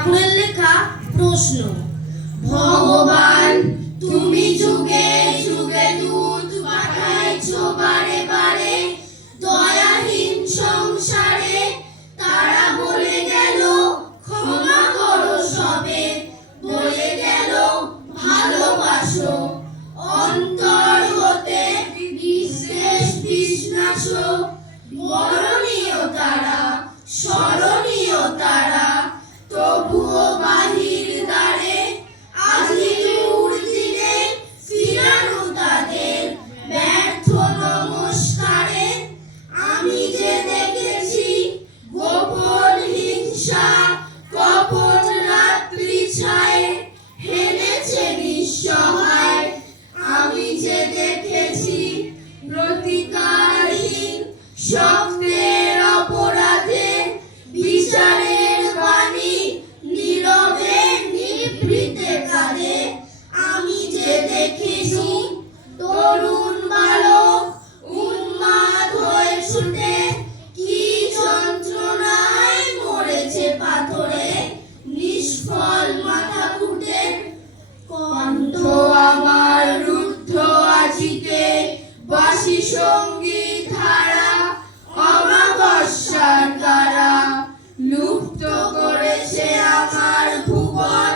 ঠাকুরের লেখা প্রশ্ন। ভগবান তুমি যুগে যুগে দূত পাঠাইছো বারে বারে, দয়াহীন সংসারে তারা বলে গেল ক্ষমা করো সবে, বলে গেল ভালোবাসো, অন্তর হতে বিদ্বেষ বিনাশ, বরণীয় তারা স্মরণীয় তারা, তবুও বাহির দ্বারে আজির দিনে ফিরানো তাদের ব্যর্থ নমস্কারে। আমি যে দেখেছি গোপন হিংসা কপট রাত্রি ছায়ে হেনেছে নিঃসহায়, আমি যে দেখেছি প্রতিকারহীন শক্তের অপরাধে বিচারের বাণী নীরবে নিভৃতে কাঁদে। আমি যে দেখেছি তরুণ বালক উন্মাদ হয়ে ছুটে কি যন্ত্রণায় মরেছে পাথরে, নিষ্ফল মাথা ফুটে কণ্ঠ আমার রুদ্ধ আজিতে বাসি সঙ্গীত হারা, অমাবস্যার দ্বারা লুপ্ত করেছে আমার ভুবন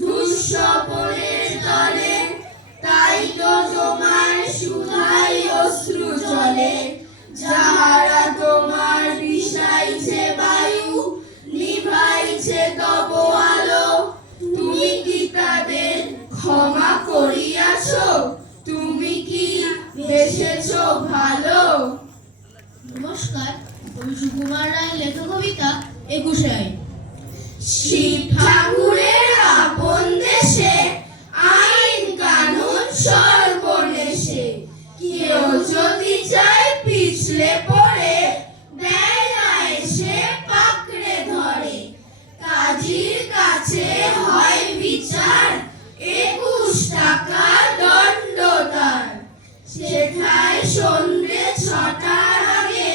দুঃস্বপনের তলে। তাই তো তোমার সুধাই অশ্রু জলে, যাহারা তোমার বিষাইছে বায়ু নিভাইছে তব আলো, তুমি কি তাদের ক্ষমা করিয়াছো? তুমি কি বেসেছো ভালো? নমস্কার, আমি সুকুমার রায়ের লেখা কবিতা 21 শিব ঠাকুরের আপন দেশে আইন কানুন সর্বনেশে, কেউ যদি চায় পিছলে পড়ে দেয় না এসে পাকড়ে ধরে। কাজীর কাছে হয় বিচার 21 টাকা দণ্ড তার, সেথায় সন্ধ্যে 6টার আগে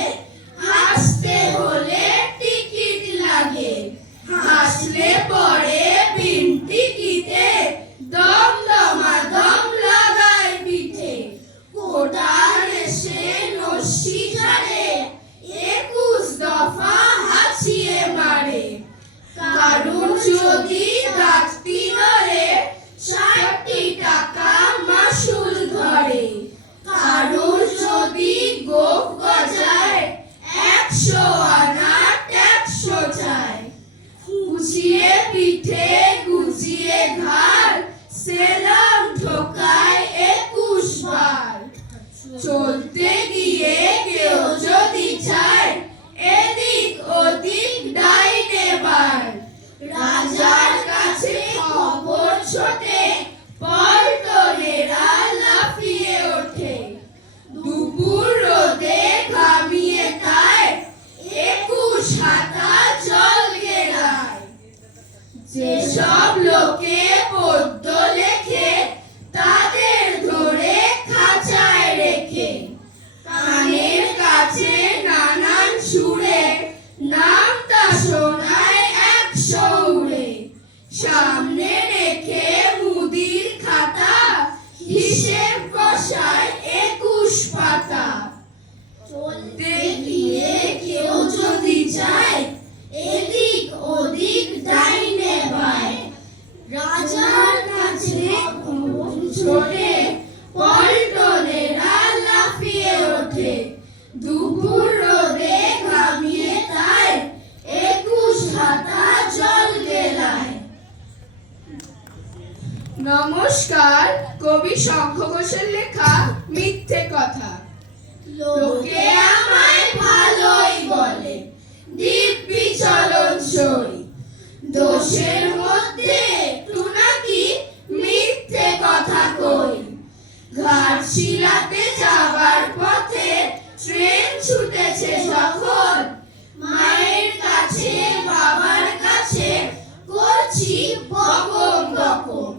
হাসতে হলে টিকিট লাগে, হাসলে পরে বিন টিকিটে দমদমাদম লাগায় পিঠে। কোটার এসে নস্যি ঝাড়ে 21 দফা হাঁচিয়ে মারে, কারুর যদি ডাকতি ধরে 60 টাকা মাসুল ধরে, কারুর যদি গোপ গজায় 100 আনা ট্যাক্স চায়। গুছিয়ে পিঠে গুছিয়ে ঘাড় সেলাম ঠোকায় 21 বার, চলতে গিয়ে কেউ যদি চায় এদিক ওদিক ডাইনে বার। রাজার কাছে খবর ছোটে পল্টনেরা লাফিয়ে ওঠে, দুপুর রোদে ঘামিয়ে তাই 21 হাতা জল গেলায়। যেসব লোকে পদ্য লেখে তাদের ধরে খাঁচায় রেখে, কানের কাছে নানান সুরে নামটা শোনায় 100 উড়ে। সামনে রেখে মুদির খাতা হিসেব কষায় 21 পাতা, চলতে গিয়ে কেউ যদি চায় এদিক ওদিক ডাইনে বায়। রাজার কাছে খবর ছোটে পল্টনেরা লাফিয়ে ওঠে, দুপুর রোদে ঘামিয়ে তাই 21 হাতা জল গেলায়। নমস্কার, কবি শঙ্খ ঘোষের লেখা মিথ্যে কথা। লোকে আমায় ভালোই বলে দিব্যি চলন সই, দোষের মধ্যে একটু নাকি মিথ্যে কথা কই। ঘাটশিলাতে যাবার পথে ট্রেন ছুটেছে যখন, মায়ের কাছে বাবার কাছে করছি বকম বকম।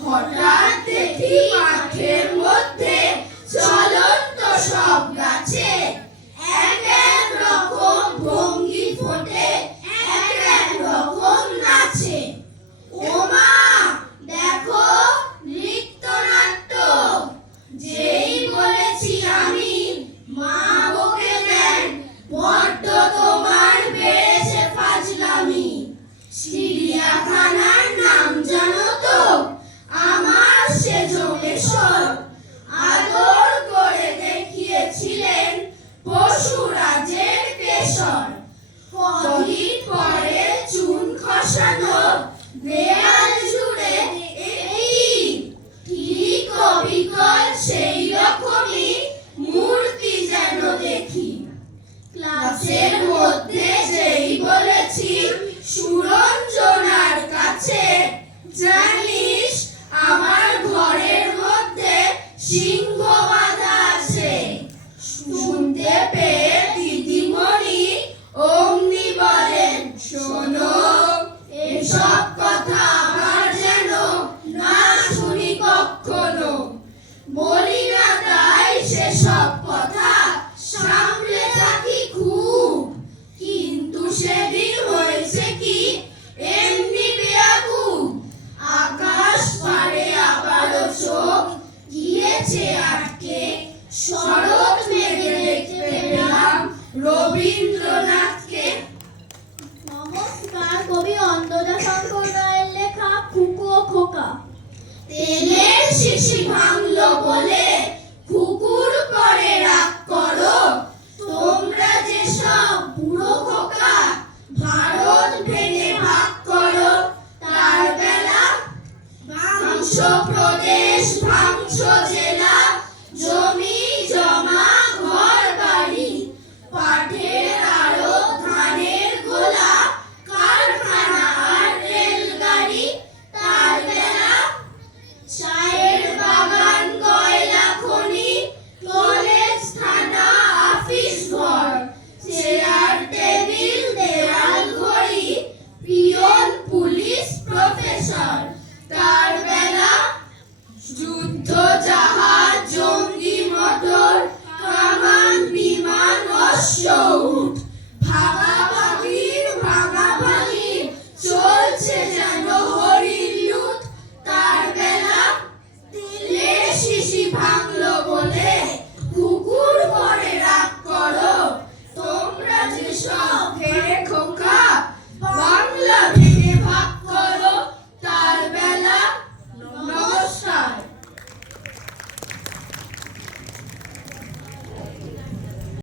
হঠাৎ দেখি মাঠের মধ্যে চলন্ত সব গাছে এক এক রকম ভঙ্গি ফোটে, এক এক রকম নাচ বসানো দেয়াল জুড়ে এই ঠিক অবিকল সেই রকমই মূর্তি যেন দেখি। ক্লাসের মধ্যে যেই বলেছি সুরঞ্জনার কাছে, জানিস আমার ঘরের মধ্যে সিংহ বাঁধা আছে। শুনতে পেয়ে দিদিমণি অমনি বলেন, শোনো, এসব কথা আমার যেন না শুনি কখনো। বলি না তাই সেসব কথা সামলে থাকি খুব, কিন্তু সেদিন হয়েছে কি এমনি বেয়াকুব। আকাশ পারে আবারও চোখ গিয়েছে আটকে, শরৎ মেঘে দেখতে পেলাম রবীন্দ্রনাথকে। নমস্কার, কবি অন্তদাশঙ্কর রায়ের লেখা খুকু ও খোকা। তেলের শিশি ভাঙলো বলে কুকুর করে রাগ করো,